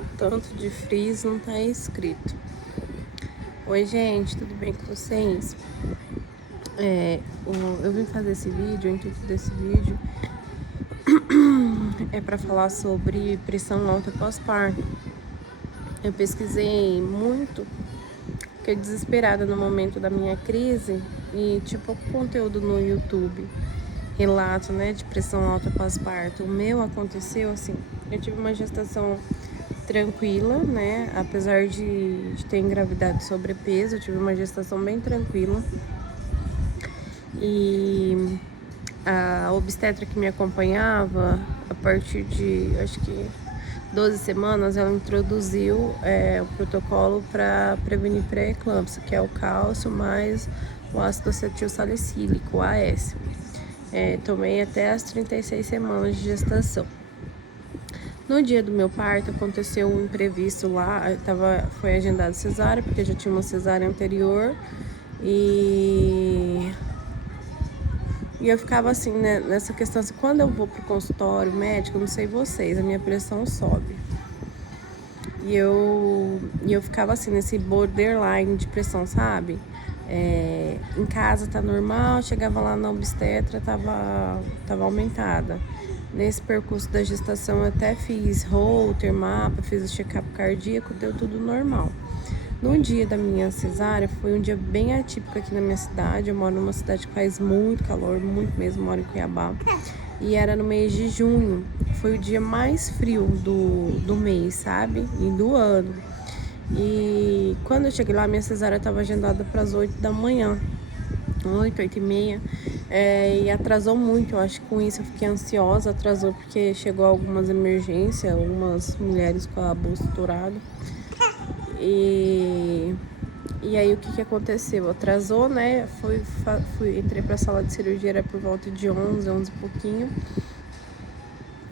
o tanto de frizz não tá escrito. Oi, gente, tudo bem com vocês? Eu vim fazer esse vídeo, o intuito desse vídeo é para falar sobre pressão alta pós-parto. Eu pesquisei muito, fiquei desesperada no momento da minha crise e tipo conteúdo no YouTube, relato, né, de pressão alta pós-parto. O meu aconteceu assim, eu tive uma gestação tranquila, né, apesar de ter engravidado sobrepeso, eu tive uma gestação bem tranquila. E a obstetra que me acompanhava, a partir de, acho que 12 semanas, ela introduziu o protocolo para prevenir pré-eclâmpsia, que é o cálcio mais o ácido acetil salicílico, o AS. Tomei até as 36 semanas de gestação. No dia do meu parto, aconteceu um imprevisto lá, foi agendado cesárea, porque já tinha uma cesárea anterior, e eu ficava assim, né, nessa questão, assim, quando eu vou pro consultório médico, não sei vocês, a minha pressão sobe. E eu ficava assim, nesse borderline de pressão, sabe? Em casa tá normal, chegava lá na obstetra, tava aumentada. Nesse percurso da gestação eu até fiz Holter, mapa, fiz o check-up cardíaco, deu tudo normal. No dia da minha cesárea, foi um dia bem atípico aqui na minha cidade. Eu moro numa cidade que faz muito calor, muito mesmo, moro em Cuiabá. E era no mês de junho, foi o dia mais frio do mês, sabe? E do ano. E quando eu cheguei lá, minha cesárea estava agendada para as 8 da manhã. 8 e meia. E atrasou muito, eu acho que com isso eu fiquei ansiosa, atrasou porque chegou algumas emergências, algumas mulheres com a bolsa estourada. E aí o que aconteceu? Atrasou, né? Entrei pra sala de cirurgia, era por volta de 11 e pouquinho.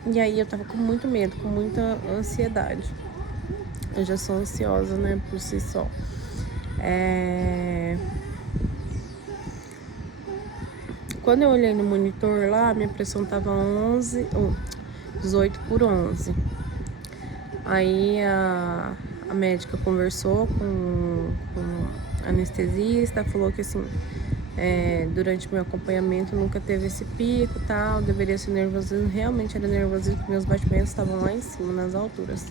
E aí eu tava com muito medo, com muita ansiedade. Eu já sou ansiosa, né, por si só. Quando eu olhei no monitor lá, minha pressão tava 18 por 11. Aí a médica conversou com a anestesista, falou que assim, durante meu acompanhamento nunca teve esse pico e tal, deveria ser nervosismo, realmente era nervosismo, porque meus batimentos estavam lá em cima, nas alturas.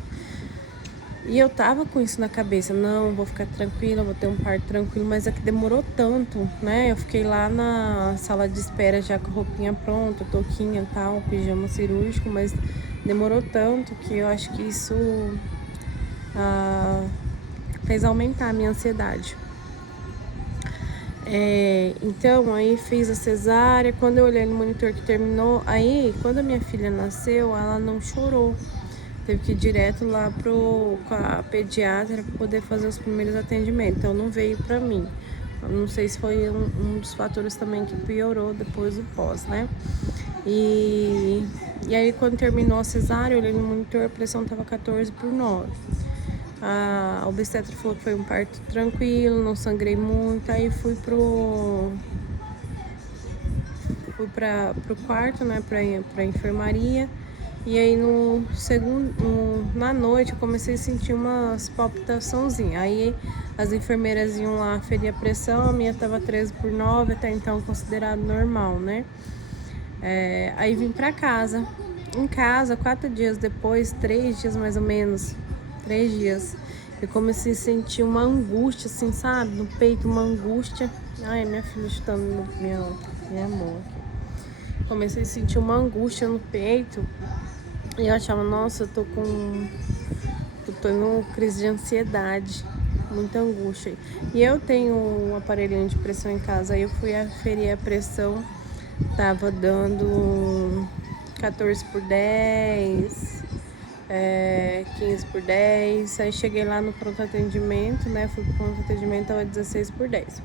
E eu tava com isso na cabeça, não, vou ficar tranquila, vou ter um parto tranquilo, mas é que demorou tanto, né? Eu fiquei lá na sala de espera já com a roupinha pronta, touquinha e tal, pijama cirúrgico, mas demorou tanto que eu acho que isso fez aumentar a minha ansiedade. Então, aí fiz a cesárea. Quando eu olhei no monitor que terminou, aí, quando a minha filha nasceu, ela não chorou. Teve que ir direto lá com a pediatra para poder fazer os primeiros atendimentos. Então, não veio pra mim. Eu não sei se foi um dos fatores também que piorou depois do pós, né? E aí, quando terminou a cesárea, eu olhei no monitor, a pressão tava 14 por 9. A obstetra falou que foi um parto tranquilo, não sangrei muito. Aí fui pro quarto, né, pra enfermaria. E aí na noite eu comecei a sentir umas palpitaçãozinhas. Aí as enfermeiras iam lá aferir a pressão, a minha tava 13 por 9, até então considerado normal, né? Aí vim pra casa. Em casa, 4 dias depois, 3 dias mais ou menos, 3 dias, eu comecei a sentir uma angústia, assim, sabe? No peito, uma angústia. Ai, minha filha chutando minha mão aqui. Comecei a sentir uma angústia no peito. E eu achava, nossa, eu tô em crise de ansiedade, muita angústia. E eu tenho um aparelhinho de pressão em casa, aí eu fui aferir a pressão, tava dando 14 por 10, 15 por 10. Aí cheguei lá no pronto atendimento, né? Fui pro pronto atendimento, tava 16 por 10.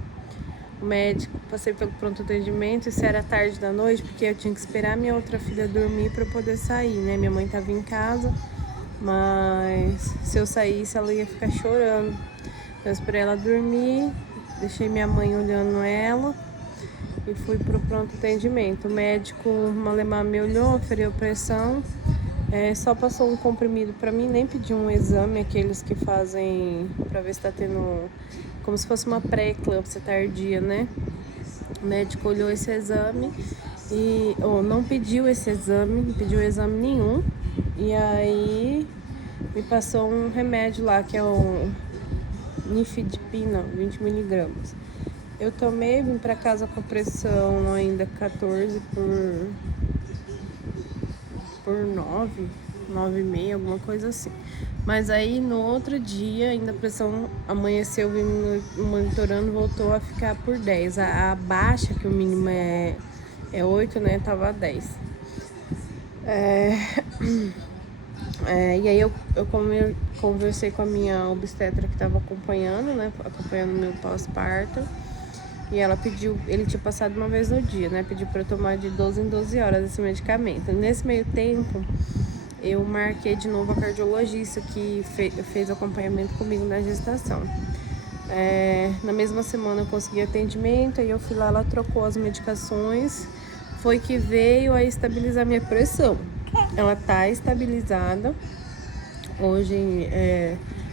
O médico, passei pelo pronto atendimento, isso era tarde da noite, porque eu tinha que esperar minha outra filha dormir para poder sair, né? Minha mãe tava em casa, mas se eu saísse ela ia ficar chorando. Eu esperei ela dormir, deixei minha mãe olhando ela e fui pro pronto atendimento. O médico malemar me olhou, aferiu pressão Só passou um comprimido pra mim, nem pediu um exame, aqueles que fazem pra ver se tá tendo como se fosse uma pré-eclâmpsia tardia, né? O médico olhou esse exame ou não pediu esse exame, não pediu exame nenhum. E aí me passou um remédio lá, que é o nifedipina, 20 miligramas. Eu tomei, vim pra casa com a pressão ainda 14 por 9, 9,5, alguma coisa assim. Mas aí no outro dia, ainda a pressão amanheceu, vim monitorando, voltou a ficar por 10. A baixa, que o mínimo é 8, né? Tava a 10. E aí eu conversei com a minha obstetra que estava acompanhando, né? Acompanhando meu pós-parto. E ela pediu, ele tinha passado uma vez no dia, né? Pediu para eu tomar de 12 em 12 horas esse medicamento. Nesse meio tempo, eu marquei de novo a cardiologista que fez acompanhamento comigo na gestação. Na mesma semana eu consegui atendimento, aí eu fui lá, ela trocou as medicações, foi que veio a estabilizar minha pressão. Ela tá estabilizada. Hoje,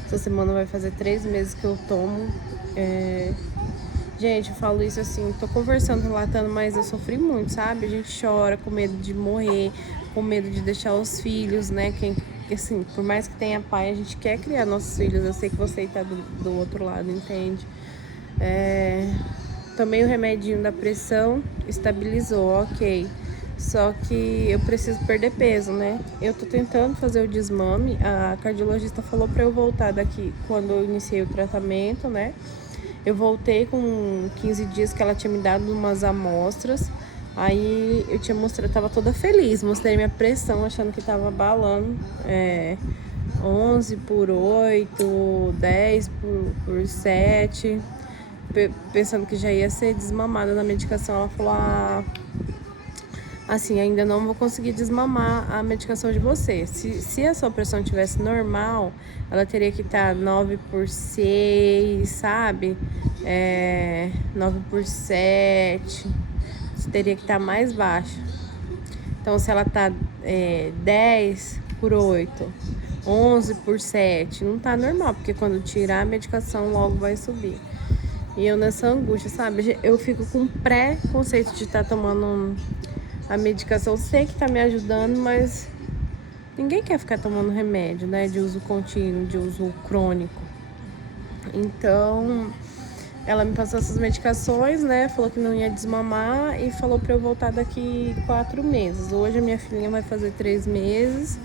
essa semana vai fazer 3 meses que eu tomo. Gente, eu falo isso assim, tô conversando, relatando, mas eu sofri muito, sabe? A gente chora com medo de morrer, com medo de deixar os filhos, né? Assim, por mais que tenha pai, a gente quer criar nossos filhos. Eu sei que você tá do outro lado, entende? Tomei o remedinho da pressão, estabilizou, ok. Só que eu preciso perder peso, né? Eu tô tentando fazer o desmame. A cardiologista falou pra eu voltar daqui quando eu iniciei o tratamento, né? Eu voltei com 15 dias que ela tinha me dado umas amostras. Aí eu tinha mostrado, tava toda feliz. Mostrei minha pressão, achando que tava abalando. 11 por 8, 10 por 7. Pensando que já ia ser desmamada na medicação. Ela falou, assim, ainda não vou conseguir desmamar a medicação de você. Se a sua pressão tivesse normal, ela teria que estar 9 por 6, sabe? 9 por 7. Teria que estar mais baixa. Então, se ela tá 10 por 8, 11 por 7, não tá normal, porque quando tirar a medicação logo vai subir. E eu nessa angústia, sabe? Eu fico com pré-conceito de estar tomando a medicação. Sei que tá me ajudando, mas ninguém quer ficar tomando remédio, né? De uso contínuo, de uso crônico. Então, ela me passou essas medicações, né? Falou que não ia desmamar e falou pra eu voltar daqui 4 meses. Hoje a minha filhinha vai fazer 3 meses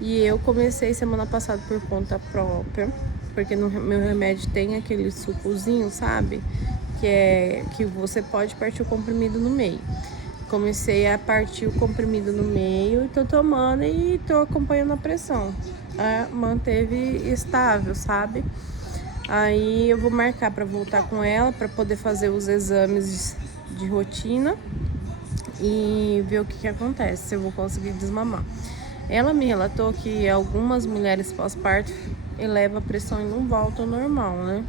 e eu comecei semana passada por conta própria, porque no meu remédio tem aquele sucozinho, sabe? Que você pode partir o comprimido no meio. Comecei a partir o comprimido no meio e tô tomando e tô acompanhando a pressão. Manteve estável, sabe? Aí eu vou marcar para voltar com ela para poder fazer os exames de rotina e ver o que acontece, se eu vou conseguir desmamar. Ela me relatou que algumas mulheres pós-parto elevam a pressão e não voltam ao normal, né?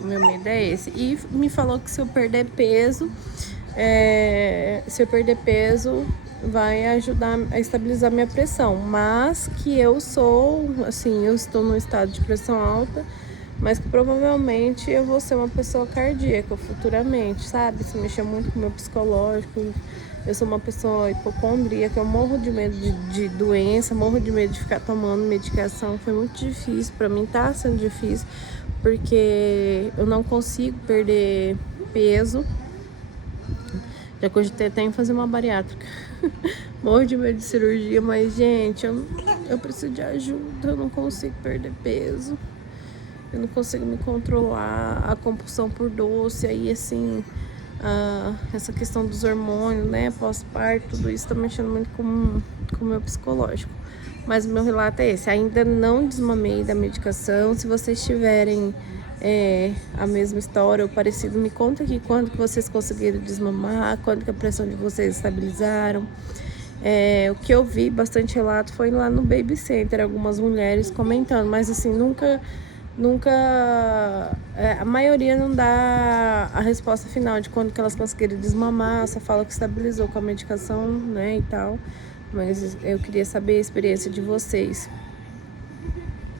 O meu medo é esse. E me falou que se eu perder peso, vai ajudar a estabilizar minha pressão. Mas que eu estou no estado de pressão alta, mas que provavelmente eu vou ser uma pessoa cardíaca futuramente, sabe? Isso mexe muito com o meu psicológico. Eu sou uma pessoa hipocondríaca, eu morro de medo de doença, morro de medo de ficar tomando medicação. Foi muito difícil, pra mim tá sendo difícil, porque eu não consigo perder peso. Já cogitei até em fazer uma bariátrica. Morro de medo de cirurgia, mas, gente, eu preciso de ajuda, eu não consigo perder peso. Eu não consigo me controlar, a compulsão por doce, aí assim, essa questão dos hormônios, né, pós-parto, tudo isso tá mexendo muito com o meu psicológico. Mas o meu relato é esse, ainda não desmamei da medicação. Se vocês tiverem a mesma história ou parecido, me conta aqui quando que vocês conseguiram desmamar, quando que a pressão de vocês estabilizaram. O que eu vi bastante relato foi lá no Baby Center, algumas mulheres comentando, mas assim, nunca a maioria não dá a resposta final de quando que elas conseguiram desmamar, só fala que estabilizou com a medicação, né, e tal. mas eu queria saber a experiência de vocês.